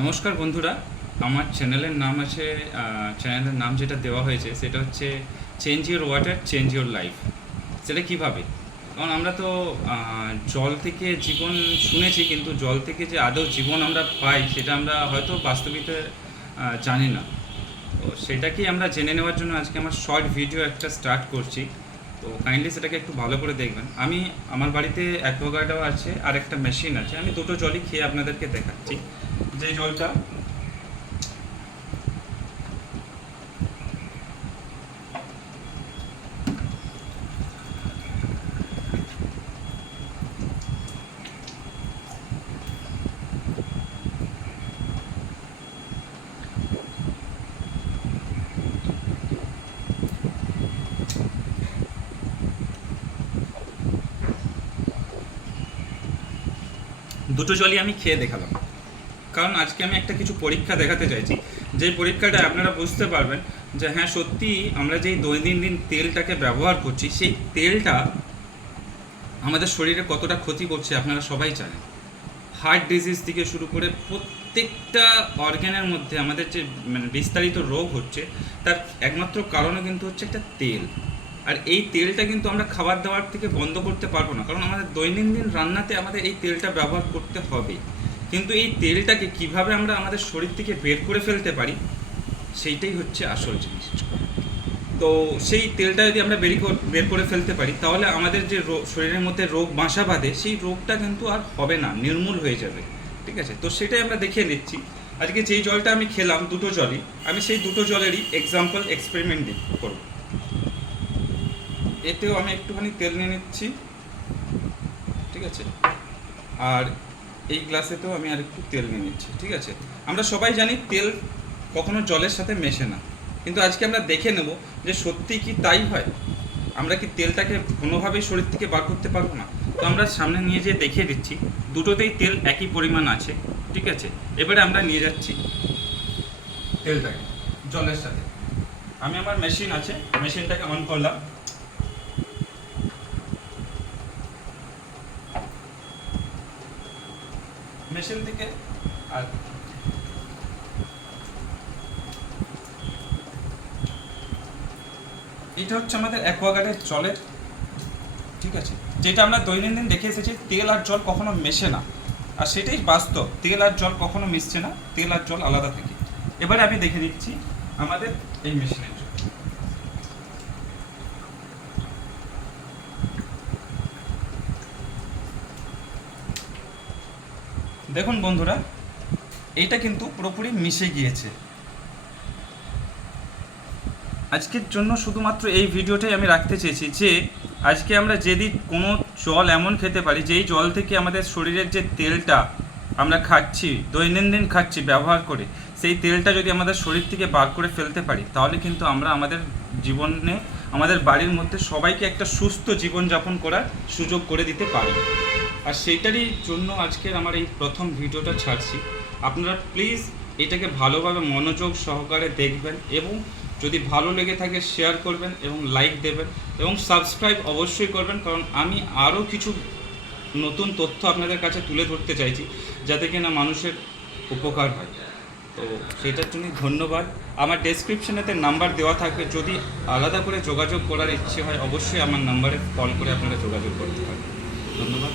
নমস্কার বন্ধুরা, আমার চ্যানেলের নাম আছে, চ্যানেলের নাম যেটা দেওয়া হয়েছে সেটা হচ্ছে change your water change your life. সেটা কিভাবে? কারণ আমরা তো জল থেকে জীবন শুনেছি, কিন্তু জল থেকে যে আদৌ জীবন আমরা পাই সেটা আমরা হয়তো বাস্তবিতে জানি না। তো সেটাকেই আমরা জেনে নেওয়ার জন্য আজকে আমার শর্ট ভিডিও একটা স্টার্ট করছি। তো কাইন্ডলি সেটাকে একটু ভালো করে দেখবেন। আমি আমার বাড়িতে অ্যাকোয়াগার্ডও আছে আর একটা মেশিন আছে, আমি দুটো জলই খেয়ে আপনাদেরকে দেখাচ্ছি। যে জলটা দুটো জলই আমি খেয়ে দেখালাম, কারণ আজকে আমি একটা কিছু পরীক্ষা দেখাতে চাইছি। যে পরীক্ষাটা আপনারা বুঝতে পারবেন যে হ্যাঁ সত্যি আমরা যেই দৈনন্দিন তেলটাকে ব্যবহার করছি সেই তেলটা আমাদের শরীরে কতটা ক্ষতি করছে আপনারা সবাই জানেন। হার্ট ডিজিজ থেকে শুরু করে প্রত্যেকটা অর্গ্যানের মধ্যে আমাদের যে বিস্তারিত রোগ হচ্ছে তার একমাত্র কারণও কিন্তু হচ্ছে একটা তেল। আর এই তেলটা কিন্তু আমরা খাবার দাবার থেকে বন্ধ করতে পারবো না, কারণ আমাদের দৈনন্দিন রান্নাতে আমাদের এই তেলটা ব্যবহার করতে হবে। কিন্তু এই তেলটাকে কিভাবে আমরা আমাদের শরীর থেকে বের করে ফেলতে পারি সেইটাই হচ্ছে আসল জিনিস। তো সেই তেলটা যদি আমরা বের করে ফেলতে পারি তাহলে আমাদের যে শরীরের মধ্যে রোগ বাসা বাঁধে সেই রোগটা কিন্তু আর হবে না, নির্মূল হয়ে যাবে। ঠিক আছে, তো সেটাই আমরা দেখিয়ে নিচ্ছি। আজকে যেই জলটা আমি খেলাম দুটো জলই, আমি সেই দুটো জলেরই এক্সাম্পল এক্সপেরিমেন্ট করব। এতেও আমি একটুখানি তেল নিয়ে নিচ্ছি, ঠিক আছে, আর এই গ্লাসেতেও আমি আর একটু তেল নিয়ে নিচ্ছি। ঠিক আছে, আমরা সবাই জানি তেল কখনো জলের সাথে মেশে না, কিন্তু আজকে আমরা দেখে নেব যে সত্যি কি তাই হয়। আমরা কি তেলটাকে কোনোভাবেই শরীর থেকে বার করতে পারবো না? তো আমরা সামনে নিয়ে যেয়ে দেখিয়ে দিচ্ছি দুটোতেই তেল একই পরিমাণ আছে। ঠিক আছে, এবারে আমরা নিয়ে যাচ্ছি তেলটাকে জলের সাথে। আমি আমার মেশিন আছে, মেশিনটাকে অন করলাম। মেশিন থেকে আর এটা হচ্ছে আমাদের অ্যাকোয়াগার্ডের জলের, ঠিক আছে, যেটা আমরা দৈনন্দিন দেখে এসেছি তেল আর জল কখনো মেশে না। আর সেটাই বাস্তব, তেল আর জল কখনো মিশছে না, তেল আর জল আলাদা থাকে। এবারে আমি দেখে দিচ্ছি আমাদের এই মেশিনের জল। দেখুন বন্ধুরা, এইটা কিন্তু পুরোপুরি মিশে গিয়েছে। আজকের জন্য শুধুমাত্র এই ভিডিওটাই আমি রাখতে চেয়েছি যে আজকে আমরা যদি কোনো জল এমন খেতে পারি যেই জল থেকে আমাদের শরীরের যে তেলটা আমরা খাচ্ছি, দৈনন্দিন খাচ্ছি ব্যবহার করে, সেই তেলটা যদি আমাদের শরীর থেকে বার করে ফেলতে পারি তাহলে কিন্তু আমরা আমাদের জীবনে আমাদের বাড়ির মধ্যে সবাইকে একটা সুস্থ জীবনযাপন করার সুযোগ করে দিতে পারি। আর সেইটারই জন্য আজকের আমার এই প্রথম ভিডিওটা ছাড়ছি। আপনারা প্লিজ এটাকে ভালোভাবে মনোযোগ সহকারে দেখবেন এবং যদি ভালো লেগে থাকে শেয়ার করবেন এবং লাইক দেবেন এবং সাবস্ক্রাইব অবশ্যই করবেন, কারণ আমি আরও কিছু নতুন তথ্য আপনাদের কাছে তুলে ধরতে চাইছি যাতে কিনা মানুষের উপকার হয়। তো সেটার জন্য ধন্যবাদ। আমার ডেসক্রিপশনেতে নাম্বার দেওয়া থাকবে, যদি আলাদা করে যোগাযোগ করার ইচ্ছে হয় অবশ্যই আমার নাম্বারে কল করে আপনারা যোগাযোগ করতে পারেন। ধন্যবাদ।